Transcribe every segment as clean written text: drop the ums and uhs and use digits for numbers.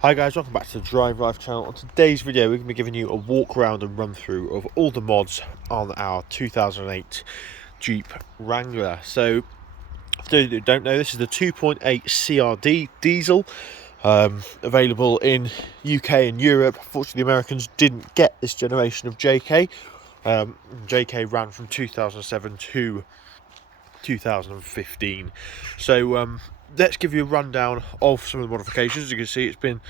Hi guys, welcome back to the Drive Life channel. On today's video we're going to be giving you a walk around and run through of all the mods on our 2008 Jeep Wrangler. So for those who don't know, this is the 2.8 CRD diesel, available in UK and Europe. Unfortunately the Americans didn't get this generation of JK. JK ran from 2007 to 2015. So let's give you a rundown of some of the modifications. As you can see, it's been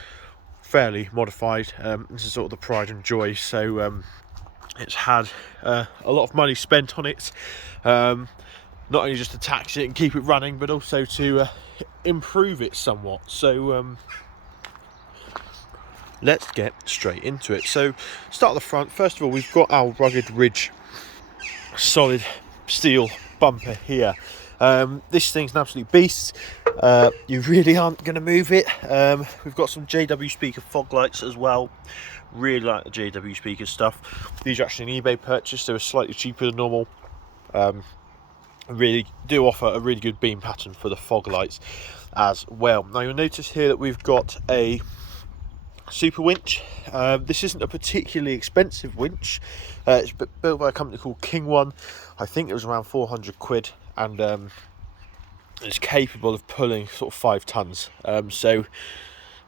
fairly modified. This is sort of the pride and joy. So it's had a lot of money spent on it, not only just to tax it and keep it running, but also to improve it somewhat. So let's get straight into it. So start at the front. First of all, we've got our rugged ridge solid steel bumper here. This thing's an absolute beast. You really aren't going to move it. We've got some JW speaker fog lights as well. Really like the JW speaker stuff. These are actually an eBay purchase. They were slightly cheaper than normal. Really do offer a really good beam pattern for the fog lights as well. Now you'll notice here that we've got a super winch. This isn't a particularly expensive winch. It's built by a company called King One. I think it was around 400 quid, and it's capable of pulling sort of 5 tons. So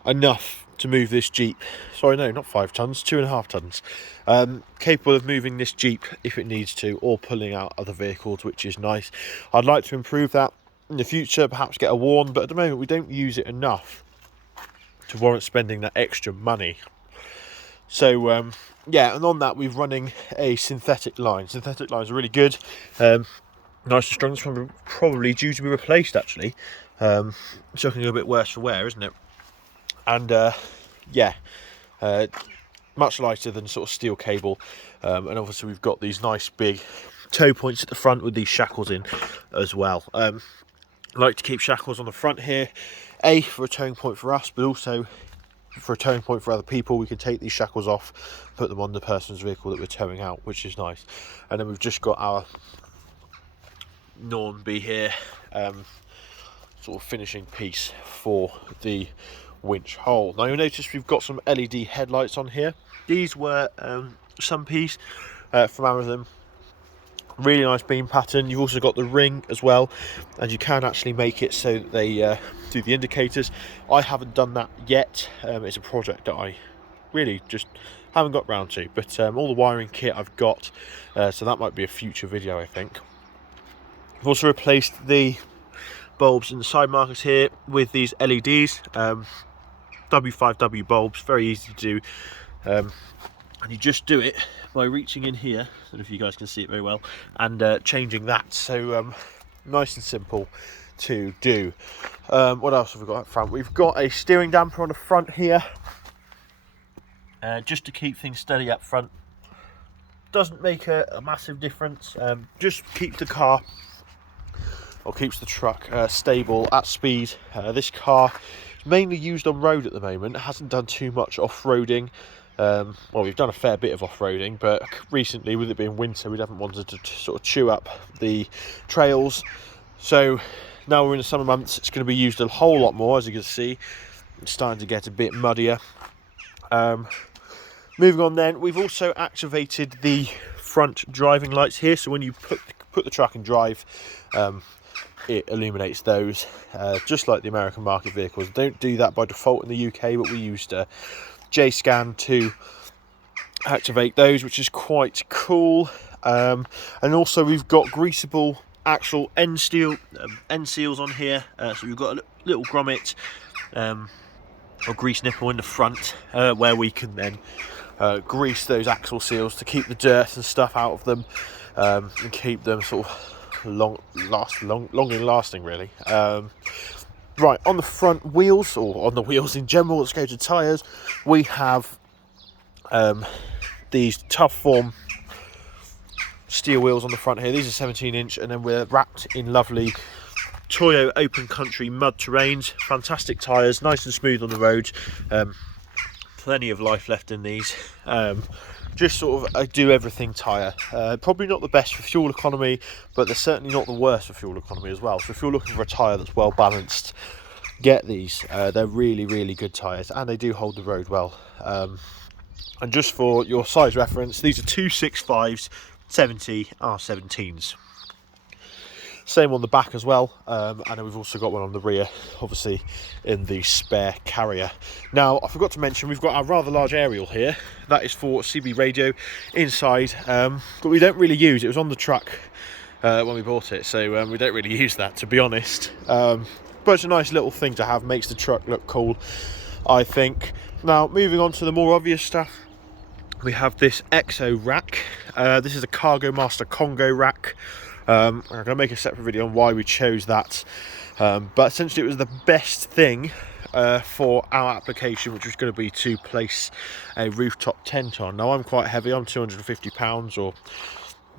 enough to move this Jeep. Sorry, no, not 5 tons, 2.5 tons. Capable of moving this Jeep if it needs to, or pulling out other vehicles, which is nice. I'd like to improve that in the future, perhaps get a Warn, but at the moment we don't use it enough to warrant spending that extra money. So yeah, and on that we're running a synthetic line. Synthetic lines are really good, nice and strong. This one probably due to be replaced actually. It's looking a bit worse for wear, isn't it? And yeah, much lighter than sort of steel cable, and obviously we've got these nice big toe points at the front with these shackles in as well. I like to keep shackles on the front here, for a towing point for us, but also for a towing point for other people. We can take these shackles off, put them on the person's vehicle that we're towing out, which is nice. And then we've just got our Nornby here, sort of finishing piece for the winch hole. Now you'll notice we've got some LED headlights on here. These were some piece from Amazon. Really nice beam pattern. You've also got the ring as well, and you can actually make it so that they do the indicators. I haven't done that yet. It's a project that I really just haven't got round to, but all the wiring kit I've got, so that might be a future video, I think. I've also replaced the bulbs in the side markers here with these LEDs, W5W bulbs, very easy to do. And you just do it by reaching in here, I don't know if you guys can see it very well, and changing that. So nice and simple to do. What else have we got up front? We've got a steering damper on the front here, just to keep things steady up front. Doesn't make a massive difference, just keeps the car, or keeps the truck stable at speed. This car is mainly used on road at the moment. It hasn't done too much off-roading. Well, we've done a fair bit of off-roading, but recently, with it being winter, we haven't wanted to sort of chew up the trails. So now we're in the summer months, it's going to be used a whole lot more. As you can see, it's starting to get a bit muddier. Moving on then, we've also activated the front driving lights here, so when you put the truck in drive, it illuminates those, just like the American market vehicles. Don't do that by default in the UK, but we used J-Scan to activate those, which is quite cool. And also we've got greasable actual end seals on here, so we've got a little grommet or grease nipple in the front, where we can then grease those axle seals to keep the dirt and stuff out of them, and keep them sort of long lasting really. Right, on the front wheels, or on the wheels in general, let's go to tyres. We have these tough form steel wheels on the front here. These are 17-inch, and then we're wrapped in lovely Toyo open country mud terrains. Fantastic tyres, nice and smooth on the road. Plenty of life left in these. Just sort of a do everything tyre. Probably not the best for fuel economy, but they're certainly not the worst for fuel economy as well. So if you're looking for a tyre that's well balanced, get these. They're really good tyres, and they do hold the road well. And just for your size reference, these are 265s 70 R17s. Same on the back as well, and then we've also got one on the rear, obviously in the spare carrier. Now, I forgot to mention, we've got our rather large aerial here. That is for CB radio inside, but we don't really use it. It was on the truck when we bought it, so we don't really use that, to be honest. But it's a nice little thing to have, makes the truck look cool, I think. Now, moving on to the more obvious stuff, we have this EXO rack. This is a Cargo Master Congo rack. I'm going to make a separate video on why we chose that, but essentially it was the best thing for our application, which was going to be to place a rooftop tent on. Now, I'm quite heavy, I'm 250 pounds or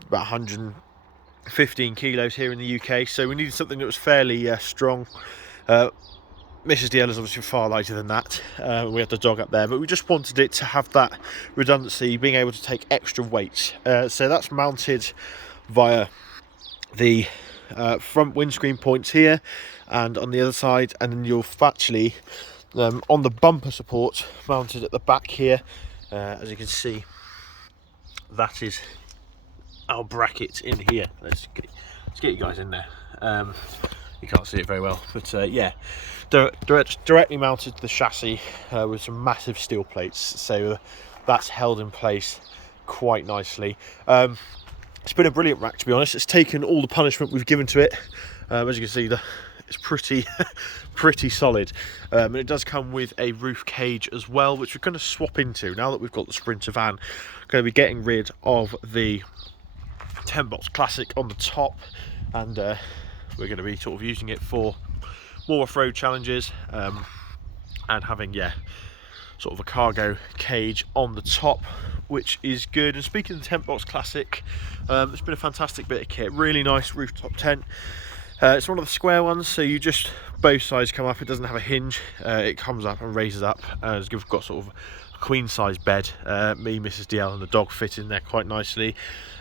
about 115 kilos here in the UK, so we needed something that was fairly strong. Mrs. DL is obviously far lighter than that. We had the dog up there, but we just wanted it to have that redundancy, being able to take extra weight. So that's mounted via the front windscreen points here and on the other side, and then you'll actually on the bumper support mounted at the back here. As you can see, that is our bracket in here. Let's get you guys in there. You can't see it very well, but yeah, directly mounted to the chassis with some massive steel plates, so that's held in place quite nicely. It's been a brilliant rack, to be honest. It's taken all the punishment we've given to it. As you can see, it's pretty solid. And it does come with a roof cage as well, which we're going to swap into. Now that we've got the Sprinter van, we're going to be getting rid of the 10 box Classic on the top, and we're going to be sort of using it for more off-road challenges, and having, yeah, sort of a cargo cage on the top, which is good. And speaking of the tent box Classic, it's been a fantastic bit of kit. Really nice rooftop tent. It's one of the square ones, so you just, both sides come up. It doesn't have a hinge. It comes up and raises up. We've got sort of a queen size bed. Me, Mrs. DL and the dog fit in there quite nicely,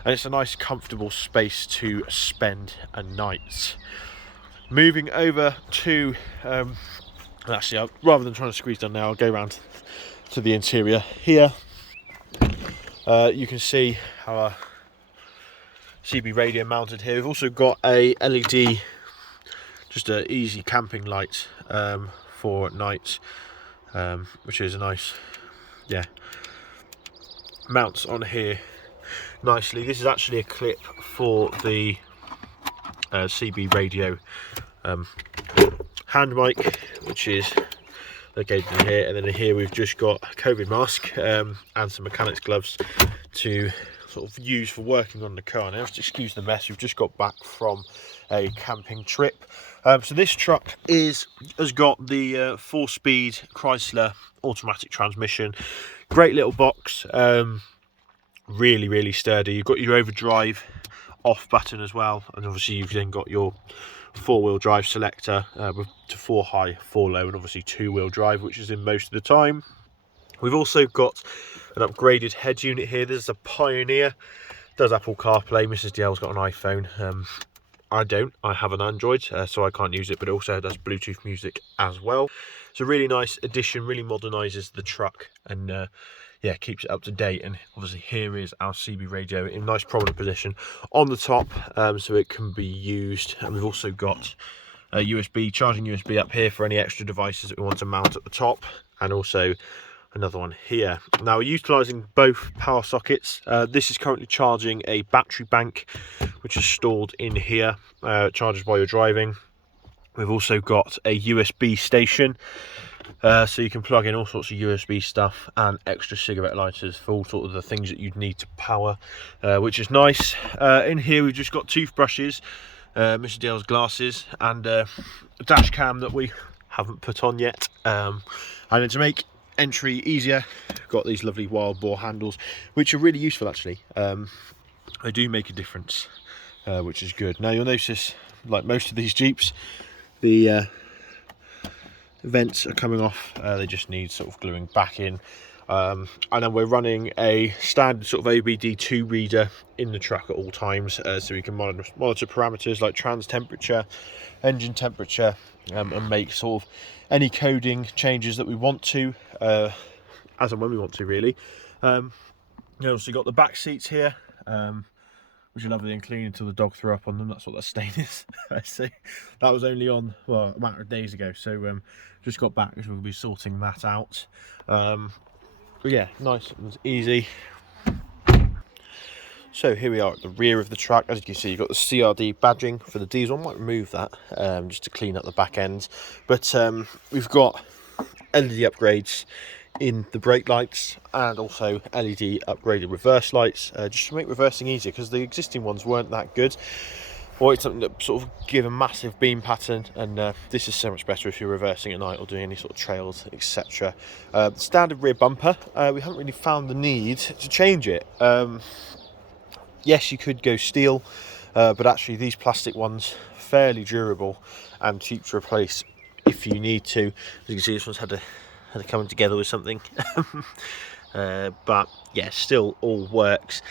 and it's a nice comfortable space to spend a night. Moving over to actually, rather than trying to squeeze down now, I'll go around to the interior here. You can see our CB radio mounted here. We've also got a LED, just an easy camping light for nights, which is a nice, yeah, mounts on here nicely. This is actually a clip for the CB radio hand mic, which is located in here, and then in here we've just got a COVID mask and some mechanics gloves to sort of use for working on the car. Now, just excuse the mess, we've just got back from a camping trip. So this truck has got the 4-speed Chrysler automatic transmission. Great little box, really sturdy. You've got your overdrive off button as well, and obviously you've then got your 4-wheel drive selector with to 4 high, 4 low, and obviously 2-wheel drive, which is in most of the time. We've also got an upgraded head unit here. This is a Pioneer, does Apple CarPlay. Mrs. DL's got an iPhone. I don't. I have an Android, so I can't use it, but it also does Bluetooth music as well. It's a really nice addition, really modernises the truck, and yeah, keeps it up to date. And obviously here is our CB radio in a nice prominent position on the top, so it can be used. And we've also got a USB, charging USB up here for any extra devices that we want to mount at the top, and also another one here. Now, we're utilising both power sockets. This is currently charging a battery bank, which is stored in here, charges while you're driving. We've also got a USB station, so you can plug in all sorts of USB stuff and extra cigarette lighters for all sorts of the things that you'd need to power, which is nice. In here we've just got toothbrushes, Mr. DL's glasses, and a dash cam that we haven't put on yet. And then to make entry easier, got these lovely wild boar handles, which are really useful actually. They do make a difference, which is good. Now, you'll notice, like most of these Jeeps, the vents are coming off. They just need sort of gluing back in. And then we're running a standard sort of OBD2 reader in the truck at all times, so we can monitor parameters like trans temperature, engine temperature, and make sort of any coding changes that we want to, as and when we want to, really. You also got the back seats here, which are lovely and clean until the dog threw up on them. That's what that stain is. So that was only on, well, a matter of days ago, so just got back, so we'll be sorting that out. But yeah, nice and easy. So here we are at the rear of the truck. As you can see, you've got the CRD badging for the diesel. I might remove that just to clean up the back end. But we've got LED upgrades in the brake lights and also LED upgraded reverse lights, just to make reversing easier, because the existing ones weren't that good. I wanted something that sort of give a massive beam pattern, and this is so much better if you're reversing at night or doing any sort of trails, etc. The standard rear bumper, we haven't really found the need to change it. Yes, you could go steel, but actually these plastic ones fairly durable and cheap to replace if you need to. As you can see, this one's had to come together with something. But yeah, still all works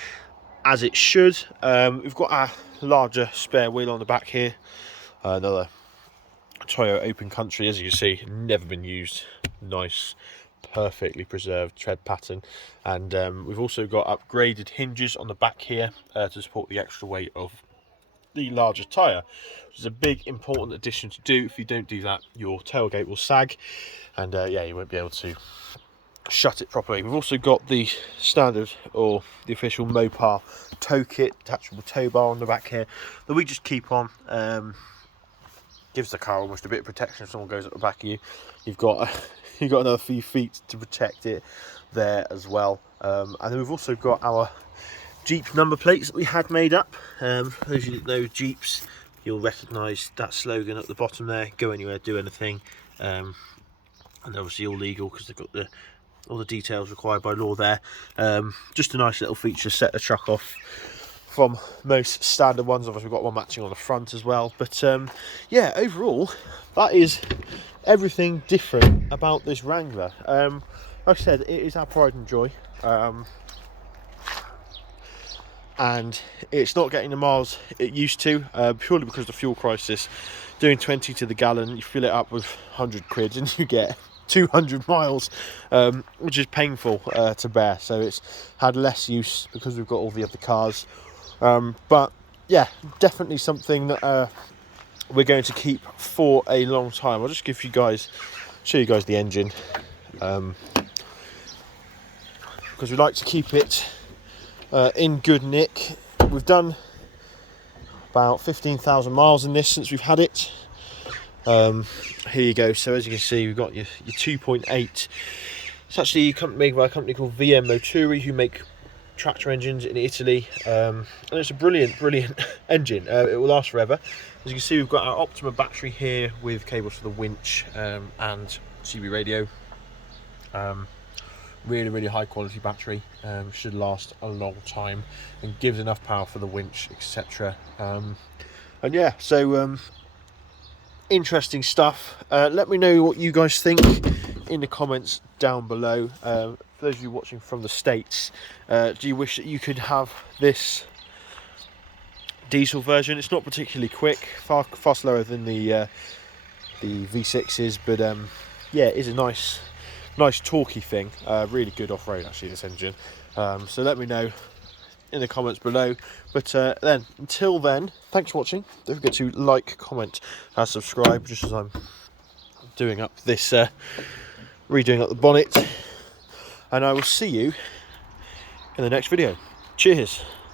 as it should. We've got a larger spare wheel on the back here, another Toyota Open Country, as you can see, never been used. Nice, perfectly preserved tread pattern. And we've also got upgraded hinges on the back here to support the extra weight of the larger tyre, which is a big important addition to do. If you don't do that, your tailgate will sag, and yeah, you won't be able to shut it properly. We've also got the standard, or the official Mopar Toe Kit detachable tow bar on the back here that we just keep on. Gives the car almost a bit of protection if someone goes up the back of you. You've got another few feet to protect it there as well. And then we've also got our Jeep number plates that we had made up. For those of you that know Jeeps, you'll recognise that slogan at the bottom there: go anywhere, do anything. And obviously all legal because they've got all the details required by law there. Just a nice little feature to set the truck off from most standard ones. Obviously we've got one matching on the front as well. But yeah, overall that is everything different about this Wrangler. Like I said, it is our pride and joy. And it's not getting the miles it used to, purely because of the fuel crisis. Doing 20 to the gallon, you fill it up with 100 quid and you get 200 miles, which is painful to bear. So it's had less use because we've got all the other cars. But yeah, definitely something that we're going to keep for a long time. I'll just show you guys the engine, because we like to keep it in good nick. We've done about 15,000 miles in this since we've had it. Here you go. So as you can see, we've got your 2.8. It's actually made by a company called VM Motori, who make tractor engines in Italy, and it's a brilliant engine. It will last forever. As you can see, we've got our Optima battery here with cables for the winch and CB radio. Really high quality battery, should last a long time and gives enough power for the winch, etc. And yeah, so interesting stuff. Let me know what you guys think in the comments down below. For those of you watching from the States, do you wish that you could have this diesel version? It's not particularly quick, far slower than the V6s, but yeah, it is a nice torquey thing. Really good off-road actually, this engine. So let me know in the comments below. But then until then, thanks for watching. Don't forget to like, comment and subscribe, just as I'm doing up this redoing up the bonnet, and I will see you in the next video. Cheers.